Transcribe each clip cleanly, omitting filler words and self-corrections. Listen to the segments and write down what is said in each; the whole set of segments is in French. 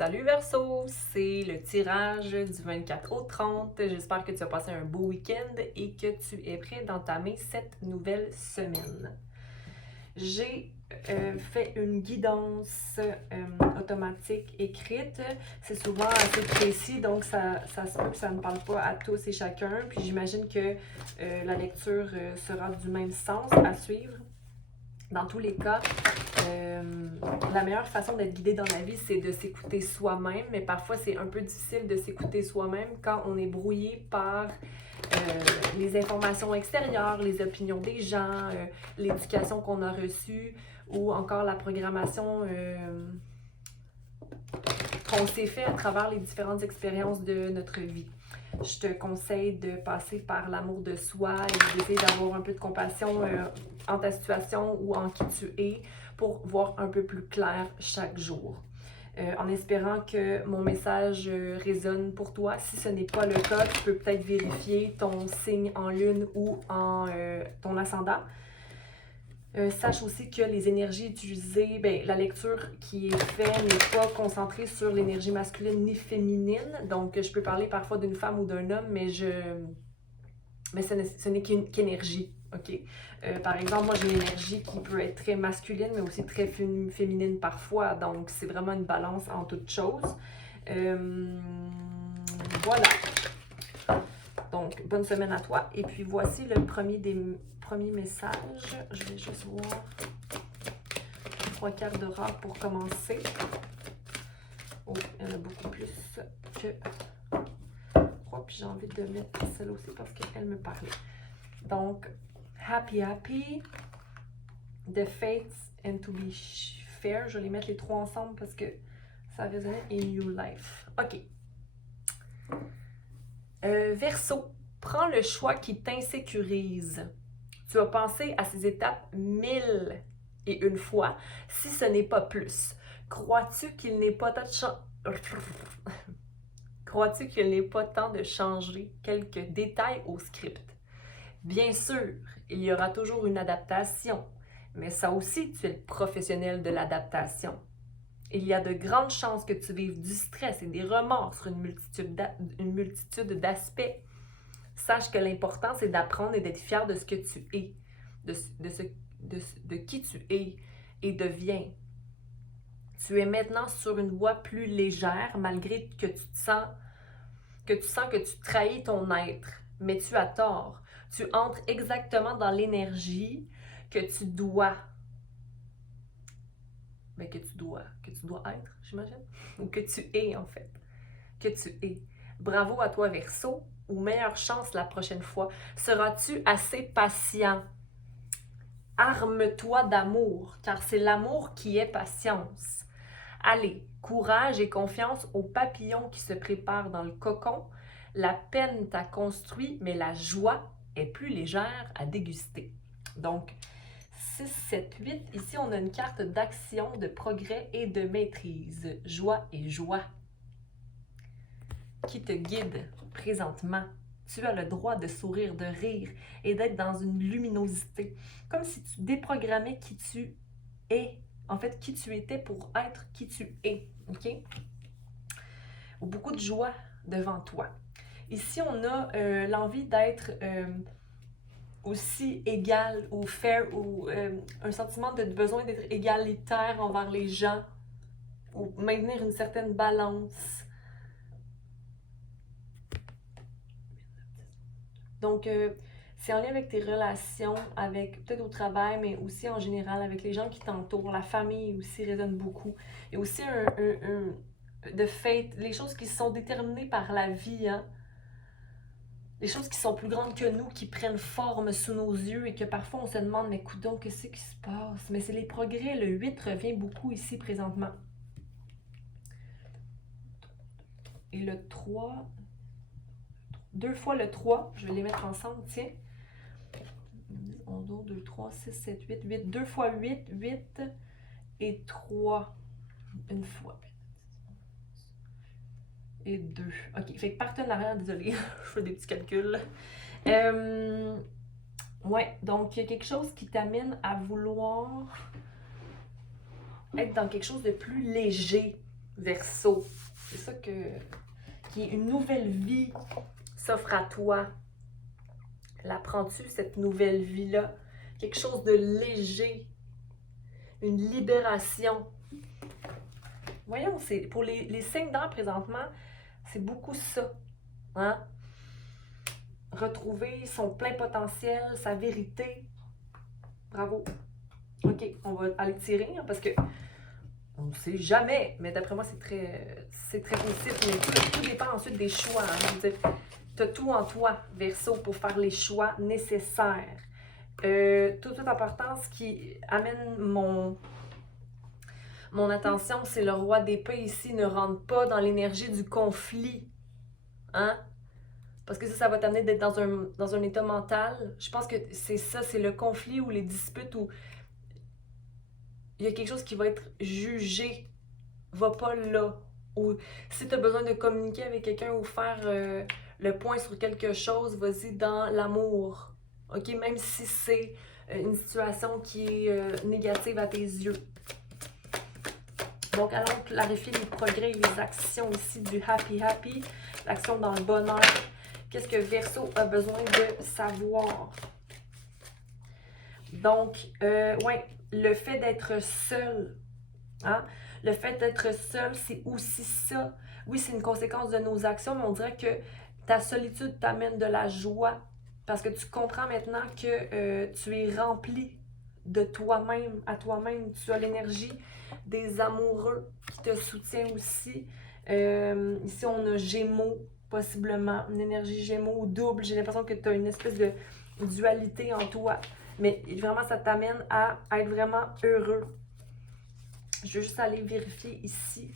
Salut Verseau, c'est le tirage du 24 au 30. J'espère que tu as passé un beau week-end et que tu es prêt d'entamer cette nouvelle semaine. J'ai fait une guidance automatique écrite. C'est souvent assez précis, donc ça se peut que ça ne parle pas à tous et chacun. Puis j'imagine que la lecture sera du même sens à suivre. Dans tous les cas, la meilleure façon d'être guidé dans la vie, c'est de s'écouter soi-même, mais parfois c'est un peu difficile de s'écouter soi-même quand on est brouillé par les informations extérieures, les opinions des gens, l'éducation qu'on a reçue ou encore la programmation qu'on s'est fait à travers les différentes expériences de notre vie. Je te conseille de passer par l'amour de soi et d'essayer d'avoir un peu de compassion en ta situation ou en qui tu es pour voir un peu plus clair chaque jour. En espérant que mon message résonne pour toi. Si ce n'est pas le cas, tu peux peut-être vérifier ton signe en lune ou en ton ascendant. Sache aussi que les énergies utilisées, la lecture qui est faite n'est pas concentrée sur l'énergie masculine ni féminine. Donc, je peux parler parfois d'une femme ou d'un homme, mais ce n'est qu'énergie. OK? Par exemple, moi, j'ai une énergie qui peut être très masculine, mais aussi très féminine parfois. Donc, c'est vraiment une balance en toutes choses. Voilà. Donc, bonne semaine à toi. Et puis, voici le premier des premiers messages. Je vais juste voir 3 cartes de rare pour commencer. Oh, il y en a beaucoup plus que 3. Puis, j'ai envie de mettre celle aussi parce qu'elle me parlait. Donc, happy, the fates and to be fair. Je vais les mettre les 3 ensemble parce que ça résonnait in your life. OK. Verseau, prends le choix qui t'insécurise. Tu as pensé à ces étapes 1001 fois, si ce n'est pas plus. Crois-tu qu'il n'est pas temps de Crois-tu qu'il n'est pas temps de changer quelques détails au script? Bien sûr, il y aura toujours une adaptation, mais ça aussi, tu es le professionnel de l'adaptation. Il y a de grandes chances que tu vives du stress et des remords sur une multitude d'aspects. Sache que l'important, c'est d'apprendre et d'être fier de ce que tu es, de qui tu es et deviens. Tu es maintenant sur une voie plus légère, malgré que tu sens que tu trahis ton être. Mais tu as tort. Tu entres exactement dans l'énergie que tu dois. Que tu dois être, j'imagine. Ou que tu es, en fait. Que tu es. Bravo à toi, Verseau, ou meilleure chance la prochaine fois. Seras-tu assez patient? Arme-toi d'amour, car c'est l'amour qui est patience. Allez, courage et confiance aux papillons qui se préparent dans le cocon. La peine t'a construit, mais la joie est plus légère à déguster. Donc, 6, 7, 8. Ici, on a une carte d'action, de progrès et de maîtrise. Joie et joie qui te guide présentement. Tu as le droit de sourire, de rire et d'être dans une luminosité. Comme si tu déprogrammais qui tu es. En fait, qui tu étais pour être qui tu es. OK? Beaucoup de joie devant toi. Ici, on a l'envie d'être aussi égal ou fair ou un sentiment de besoin d'être égalitaire envers les gens ou maintenir une certaine balance. Donc, c'est en lien avec tes relations, avec peut-être au travail, mais aussi en général avec les gens qui t'entourent. La famille aussi résonne beaucoup. Il y a aussi de fait, les choses qui sont déterminées par la vie, hein? Les choses qui sont plus grandes que nous, qui prennent forme sous nos yeux et que parfois on se demande, mais coudonc, qu'est-ce qui se passe? Mais c'est les progrès. Le 8 revient beaucoup ici présentement. Et le 3, 2 fois le 3, je vais les mettre ensemble, tiens. 11, 2, 3, 6, 7, 8, 8. 2 fois 8, 8 et 3. Une fois. Et 2. OK. Fait que partenariat, désolé, je fais des petits calculs. Ouais, donc il y a quelque chose qui t'amène à vouloir être dans quelque chose de plus léger. Verseau. C'est ça qui est une nouvelle vie s'offre à toi. L'apprends-tu, cette nouvelle vie-là? Quelque chose de léger. Une libération. Voyons, c'est pour les signes d'air présentement, c'est beaucoup ça. Hein? Retrouver son plein potentiel, sa vérité. Bravo. OK, on va aller tirer hein, parce que on ne sait jamais, mais d'après moi, c'est très positif. Mais tout dépend ensuite des choix. Hein. Je veux dire, tu as tout en toi, Verseau, pour faire les choix nécessaires. Toute importance qui amène mon attention, c'est le roi d'épée ici. Ne rentre pas dans l'énergie du conflit. Hein? Parce que ça va t'amener d'être dans un état mental. Je pense que c'est ça, c'est le conflit ou les disputes où il y a quelque chose qui va être jugé. Va pas là. Ou si tu as besoin de communiquer avec quelqu'un ou faire le point sur quelque chose, vas-y dans l'amour. OK? Même si c'est une situation qui est négative à tes yeux. Donc, allons clarifier les progrès et les actions ici du happy, l'action dans le bonheur. Qu'est-ce que Verseau a besoin de savoir? Donc, ouais, le fait d'être seul, hein? Le fait d'être seul, c'est aussi ça. Oui, c'est une conséquence de nos actions, mais on dirait que ta solitude t'amène de la joie parce que tu comprends maintenant que tu es rempli de toi-même, à toi-même. Tu as l'énergie des amoureux qui te soutiennent aussi. Ici, on a Gémeaux, possiblement, une énergie Gémeaux double. J'ai l'impression que tu as une espèce de dualité en toi. Mais vraiment, ça t'amène à être vraiment heureux. Je vais juste aller vérifier ici.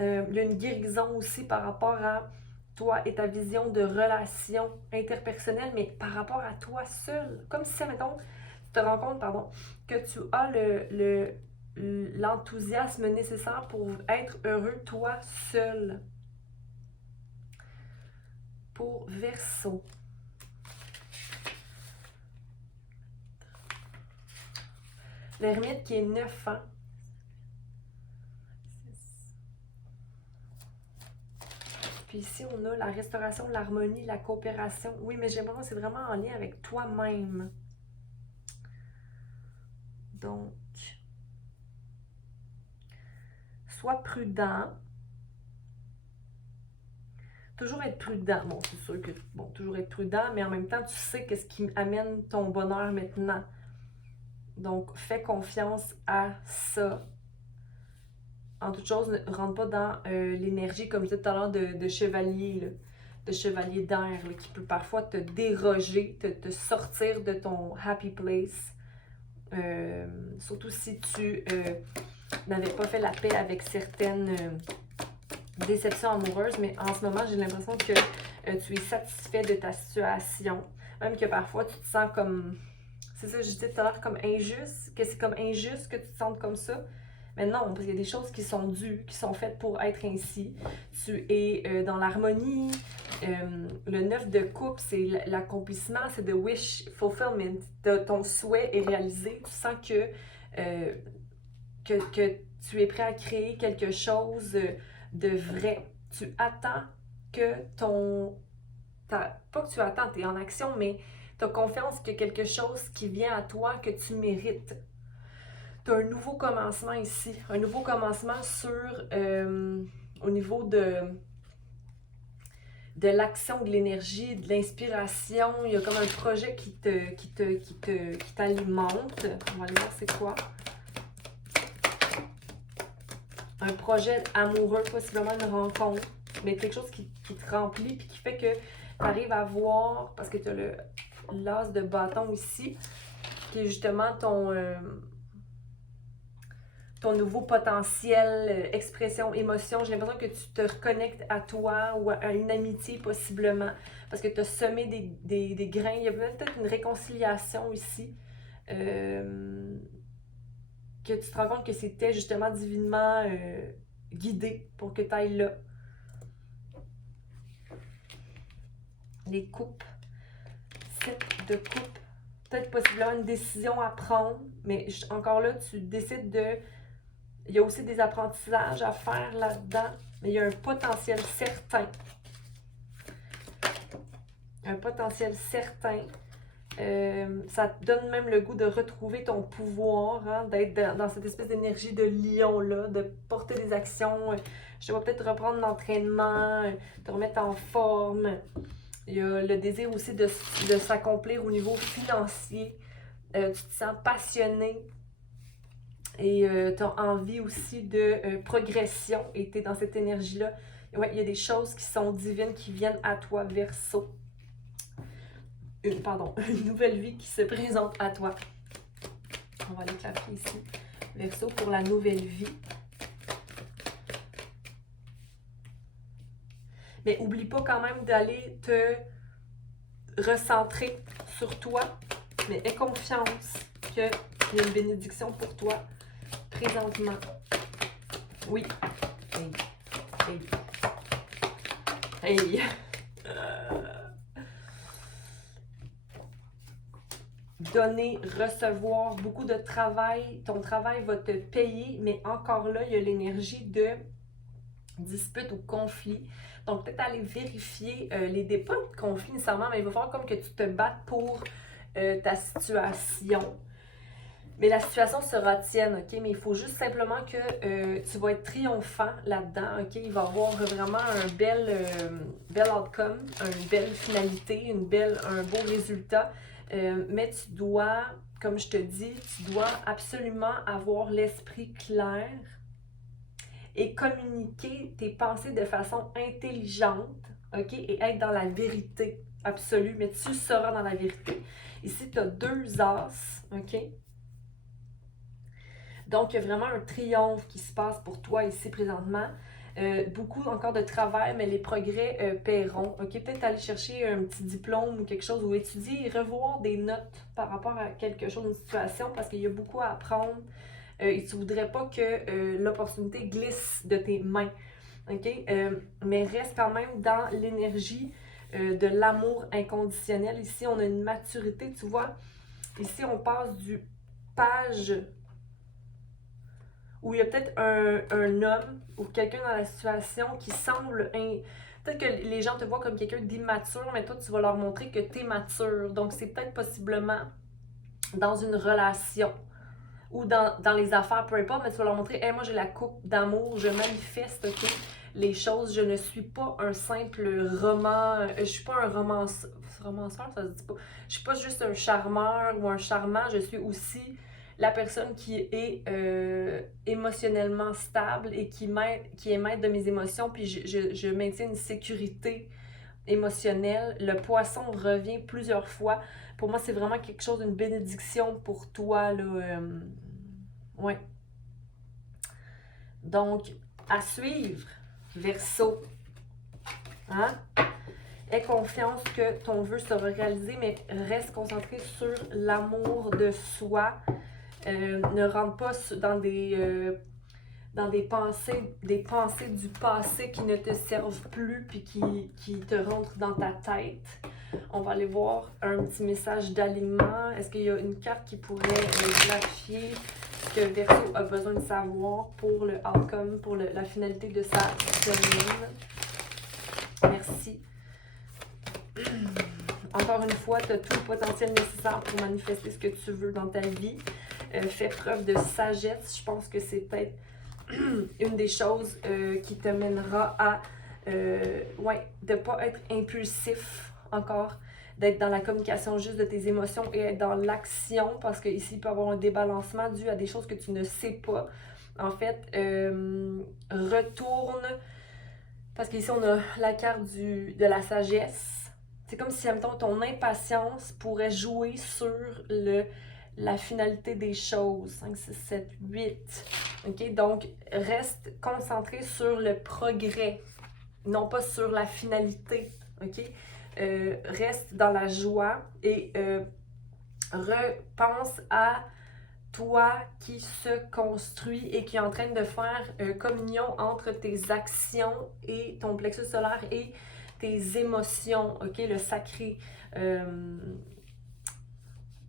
Il y a une guérison aussi par rapport à toi et ta vision de relation interpersonnelle, mais par rapport à toi seul. Comme si, mettons, tu te rends compte, que tu as l'enthousiasme nécessaire pour être heureux toi seul. Pour Verseau. L'ermite qui est 9 ans. Puis ici, on a la restauration, l'harmonie, la coopération. Oui, mais j'aimerais que c'est vraiment en lien avec toi-même. Donc, sois prudent. Toujours être prudent. Bon, c'est sûr que, toujours être prudent, mais en même temps, tu sais qu'est-ce qui amène ton bonheur maintenant. Donc, fais confiance à ça. En toute chose, ne rentre pas dans l'énergie, comme je disais tout à l'heure, de chevalier, là, de chevalier d'air, qui peut parfois te déroger, te sortir de ton happy place. Surtout si tu n'avais pas fait la paix avec certaines déceptions amoureuses, mais en ce moment, j'ai l'impression que tu es satisfait de ta situation. Même que parfois, tu te sens comme... C'est ça que je disais tout à l'heure, comme injuste, que c'est comme injuste que tu te sentes comme ça. Mais non, parce qu'il y a des choses qui sont dues, qui sont faites pour être ainsi. Tu es dans l'harmonie. Le 9 de coupe, c'est l'accomplissement, c'est the wish fulfillment. Ton souhait est réalisé. Tu sens que tu es prêt à créer quelque chose de vrai. Tu attends que pas que tu attends, tu es en action, mais tu as confiance qu'il y a quelque chose qui vient à toi que tu mérites. Tu as un nouveau commencement ici. Un nouveau commencement au niveau de l'action, de l'énergie, de l'inspiration. Il y a comme un projet qui t'alimente. On va aller voir c'est quoi. Un projet amoureux, possiblement une rencontre, mais quelque chose qui te remplit puis qui fait que tu arrives à voir, parce que tu as l'as de bâton ici, qui est justement ton nouveau potentiel, expression, émotion. J'ai l'impression que tu te reconnectes à toi ou à une amitié possiblement, parce que tu as semé des grains. Il y a peut-être une réconciliation ici. Que tu te rends compte que c'était justement divinement guidé pour que tu ailles là. Les coupes. 7 de coupe. Peut-être possiblement une décision à prendre, mais encore là, tu décides de Il y a aussi des apprentissages à faire là-dedans, mais il y a un potentiel certain. Un potentiel certain. Ça te donne même le goût de retrouver ton pouvoir, hein, d'être dans cette espèce d'énergie de lion-là, de porter des actions. Je te vois peut-être reprendre l'entraînement, te remettre en forme. Il y a le désir aussi de s'accomplir au niveau financier. Tu te sens passionné et tu as envie aussi de progression et tu es dans cette énergie-là. Ouais, il y a des choses qui sont divines qui viennent à toi, Verseau. Une nouvelle vie qui se présente à toi. On va aller clarifier ici. Verseau pour la nouvelle vie. Mais oublie pas quand même d'aller te recentrer sur toi. Mais aie confiance qu'il y a une bénédiction pour toi présentement. Oui. Hey. Hey. Hey. Donner, recevoir, beaucoup de travail. Ton travail va te payer, mais encore là, il y a l'énergie de dispute ou conflit. Donc, peut-être aller vérifier les pas de conflit nécessairement, mais il va falloir comme que tu te battes pour ta situation. Mais la situation sera tienne, OK? Mais il faut juste simplement que tu vas être triomphant là-dedans, OK? Il va y avoir vraiment un bel outcome, une belle finalité, un beau résultat. Mais tu dois, comme je te dis, tu dois absolument avoir l'esprit clair et communiquer tes pensées de façon intelligente, OK? Et être dans la vérité absolue, mais tu seras dans la vérité. Ici, tu as 2 as, OK? Donc, il y a vraiment un triomphe qui se passe pour toi ici présentement. Beaucoup encore de travail, mais les progrès paieront. OK, peut-être aller chercher un petit diplôme ou quelque chose, ou étudier et revoir des notes par rapport à quelque chose, une situation, parce qu'il y a beaucoup à apprendre. Et tu ne voudrais pas que l'opportunité glisse de tes mains. OK? Mais reste quand même dans l'énergie de l'amour inconditionnel. Ici, on a une maturité, tu vois. Ici, on passe du page où il y a peut-être un homme ou quelqu'un dans la situation qui semble... Peut-être que les gens te voient comme quelqu'un d'immature, mais toi, tu vas leur montrer que tu es mature. Donc, c'est peut-être possiblement dans une relation ou dans les affaires, peu importe, mais tu vas leur montrer, hey, moi, j'ai la coupe d'amour, je manifeste, OK, les choses. Je ne suis pas un simple roman... je suis pas un romanceur, ça se dit pas. Je suis pas juste un charmeur ou un charmant, je suis aussi la personne qui est émotionnellement stable et qui est maître de mes émotions, puis je maintiens une sécurité émotionnelle. Le poisson revient plusieurs fois. Pour moi, c'est vraiment quelque chose, une bénédiction pour toi, là. Ouais. Donc, à suivre, Verseau. Hein? Aie confiance que ton vœu sera réalisé, mais reste concentré sur l'amour de soi. Ne rentre pas dans des pensées du passé qui ne te servent plus puis qui te rentrent dans ta tête. On va aller voir un petit message d'alignement. Est-ce qu'il y a une carte qui pourrait clarifier ce que Verseau a besoin de savoir pour le outcome, pour la finalité de sa semaine? Merci. Encore une fois, tu as tout le potentiel nécessaire pour manifester ce que tu veux dans ta vie. Fais preuve de sagesse. Je pense que c'est peut-être une des choses qui te mènera à de ne pas être impulsif encore, d'être dans la communication juste de tes émotions et être dans l'action, parce qu'ici, il peut y avoir un débalancement dû à des choses que tu ne sais pas. En fait, retourne, parce qu'ici, on a la carte de la sagesse. C'est comme si, en même temps, ton impatience pourrait jouer sur la finalité des choses. 5, 6, 7, 8. OK? Donc, reste concentré sur le progrès, non pas sur la finalité. OK? Reste dans la joie et repense à toi qui se construit et qui est en train de faire communion entre tes actions et ton plexus solaire et tes émotions, OK? Le sacré.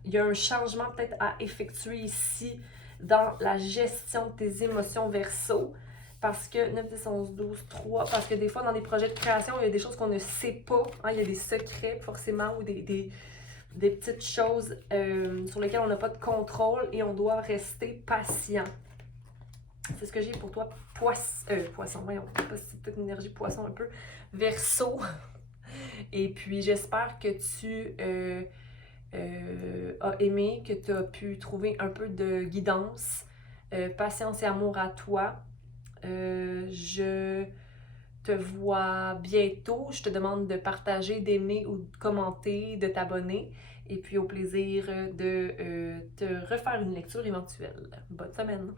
Il y a un changement peut-être à effectuer ici dans la gestion de tes émotions Verseau. Parce que 9, 10, 11, 12, 3, parce que des fois dans des projets de création, il y a des choses qu'on ne sait pas, hein, il y a des secrets forcément ou des petites choses sur lesquelles on n'a pas de contrôle et on doit rester patient. C'est ce que j'ai pour toi, poisson, voyons, c'est peut-être une énergie poisson un peu, Verseau. Et puis j'espère que tu as aimé, que tu as pu trouver un peu de guidance, patience et amour à toi. Je te vois bientôt. Je te demande de partager, d'aimer ou de commenter, de t'abonner. Et puis au plaisir de te refaire une lecture éventuelle. Bonne semaine!